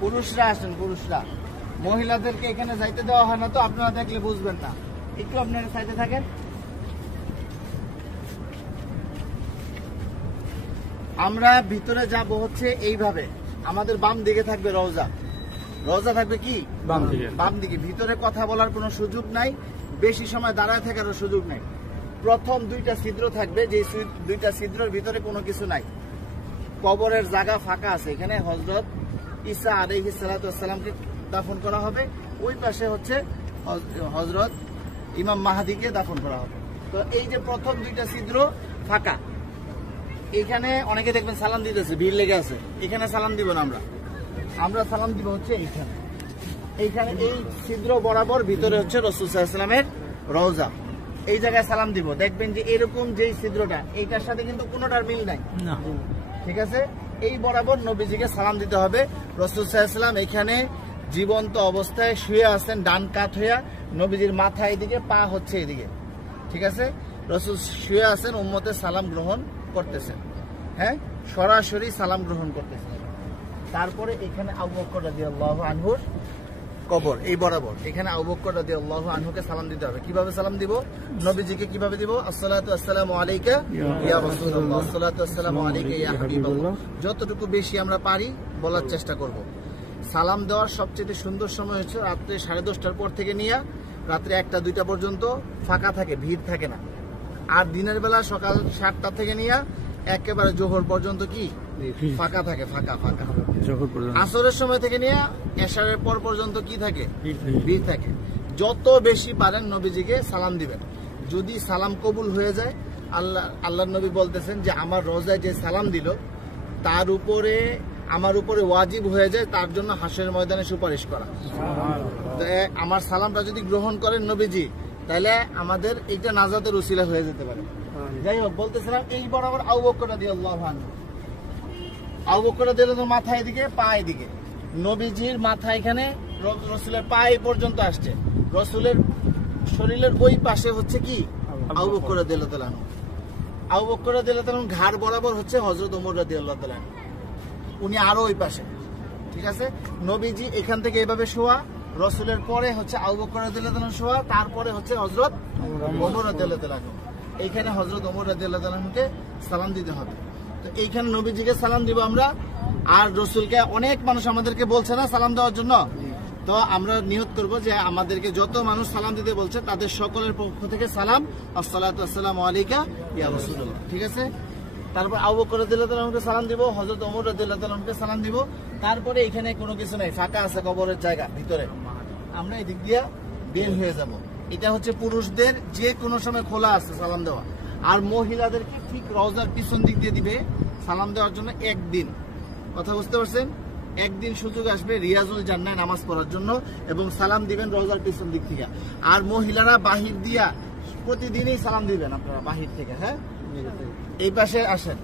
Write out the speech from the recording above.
পুরুষরা আসেন, পুরুষরা। মহিলাদেরকে এখানে যাইতে দেওয়া হয় না, তো আপনারা দেখলে বুঝবেন না। একটু আপনারা সাইডে থাকেন। আমরা ভিতরে যাব হচ্ছে এইভাবে। আমাদের বাম দিকে থাকবে রওজা। রওজা থাকবে কি বাম দিকে। ভিতরে কথা বলার কোনো সুযোগ নাই, বেশি সময় দাঁড়ায় থাকারও সুযোগ নাই। প্রথম দুইটা ছিদ্র থাকবে, যে দুইটা ছিদ্রের ভিতরে কোনো কিছু নাই। কবরের জায়গা ফাঁকা আছে। এখানে হযরত ঈসা আলাইহিস সালাতু ওয়াস সালামকে দাফন করা হবে। ওই পাশে হচ্ছে হযরত ইমাম মাহদিকে দাফন করা হবে। তো এই যে প্রথম দুইটা ছিদ্র ফাঁকা, এখানে অনেকে দেখবেন সালাম দিতেছে, ভিড় লেগে আছে। এখানে সালাম দিব না, আমরা সালাম দিব হচ্ছে এইখানে। এইখানে এই ছিদ্র বরাবর ভিতরে হচ্ছে রাসূল সাল্লাল্লাহু আলাইহি ওয়াসাল্লামের রওজা। এই জায়গায় সালাম দিব। দেখবেন যে এরকম যেই ছিদ্রটা, এইটার সাথে কিন্তু কোনোটার মিল নাই, ঠিক আছে? এই বরাবর নবীজিকে সালাম দিতে হবে। রাসূল সাল্লাল্লাহু আলাইহি ওয়াসাল্লাম এখানে জীবন্ত অবস্থায় শুয়ে আছেন, ডান কাত হইয়া। নবীজির মাথা এদিকে, পা হচ্ছে এদিকে, ঠিক আছে? রাসূল শুয়ে আছেন, উম্মতের সালাম গ্রহণ করতেছেন। হ্যাঁ, সরাসরি সালাম গ্রহণ করতেছেন। তারপরে এখানে আবু বকর রাদিয়াল্লাহু আনহুর কবর, এই বরাবর এখানে আবু বকর রাদিয়াল্লাহু আনহুকে সালাম দিতে হবে। কিভাবে সালাম দিব? নবীজিকে কিভাবে দিব? আসসালাতু আসসালামু আলাইকা ইয়া রাসূলুল্লাহ, আসসালাতু আসসালামু আলাইকা ইয়া হাবিবাল্লাহ। যতটুকু বেশি আমরা পারি বলার চেষ্টা করব। সালাম দেওয়ার সবচেয়ে সুন্দর সময় হচ্ছে রাত্রে 10:30টার পর থেকে নিয়ে রাত্রে 1টা-2টা পর্যন্ত ফাঁকা থাকে, ভিড় থাকে না। আর দিনের বেলা সকাল 7টা থেকে নিয়ে একেবারে জোহর পর্যন্ত কি ফাঁকা থাকে, ফাঁকা। আসরের সময় থেকে নিয়ে এশারের পর পর্যন্ত কি থাকে? ভিড় থাকে। যত বেশি পারেন নবীজিকে সালাম দিবেন। যদি সালাম কবুল হয়ে যায়, আল্লাহর নবী বলতেছেন যে আমার রওজায় যে সালাম দিল তার উপরে, আমার উপরে ওয়াজিব হয়ে যায় তার জন্য হাসরের ময়দানে সুপারিশ করা। আমার সালামটা যদি গ্রহণ করেন নবীজি, তাহলে আমাদের এইটা নাজাতের উসিলা হয়ে যেতে পারে। যাই হোক, বলতেছিলাম এই বরাবর আবু বকর রাদিয়াল্লাহু আনহু। আবু বকর রাদিয়াল্লাহু আনহু মাথা এদিকে, পা এদিকে। নবীজির মাথা এখানে, রাসূলের পা এই পর্যন্ত আসছে। রাসূলের শরীরের ওই পাশে হচ্ছে কি আবু বকর রাদিয়াল্লাহু আনহু। আবু বকর রাদিয়াল্লাহু আনহু ঘাড় বরাবর হচ্ছে হযরত ওমর রাদিয়াল্লাহু আনহু। উনি আরো ওই পাশে, ঠিক আছে? নবীজি এখান থেকে এভাবে শোয়া, রাসূলের পরে হচ্ছে আবু বকর রাদিয়াল্লাহু আনহু শোয়া, তারপরে হচ্ছে হযরত ওমর রাদিয়াল্লাহু আনহু। এইখানে হযরত ওমর রাদিয়াল্লাহু আনহুকে সালাম দিতে হবে। তো এইখানে নবীজিকে সালাম দিব আমরা। আর রাসূলকে অনেক মানুষ আমাদেরকে বলছে না সালাম দেওয়ার জন্য, তো আমরা নিয়ত করব যে আমাদেরকে যত মানুষ সালাম দিতে বলছে তাদের সকলের পক্ষ থেকে সালাম, আসসালাতু আসসালামু আলাইকা ইয়া রাসূলুল্লাহ, ঠিক আছে? তারপর আবু বকর রাদিয়াল্লাহু আনহুকে সালাম দিব, হযরত ওমর রাদিয়াল্লাহু আনহুকে সালাম দিব। তারপরে এখানে কোনো কিছু নাই, ফাঁকা আছে কবরের জায়গা ভিতরে। আমরা এদিক দিয়ে বের হয়ে যাব। এটা হচ্ছে পুরুষদের যে কোনো সময় খোলা আছে সালাম দেওয়া। আর মহিলাদেরকে ঠিক রওজার পিছন দিক দিয়ে দিবে সালাম দেওয়ার জন্য একদিন। কথা বুঝতে পারছেন? একদিন সুযোগ আসবে রিয়াজুল জান্নাহ নামাজ পড়ার জন্য, এবং সালাম দিবেন রওজার পিছন দিক থেকে। আর মহিলারা বাহির দিয়া প্রতিদিনই সালাম দিবেন আপনারা বাহির থেকে। হ্যাঁ, এই পাশে আসেন।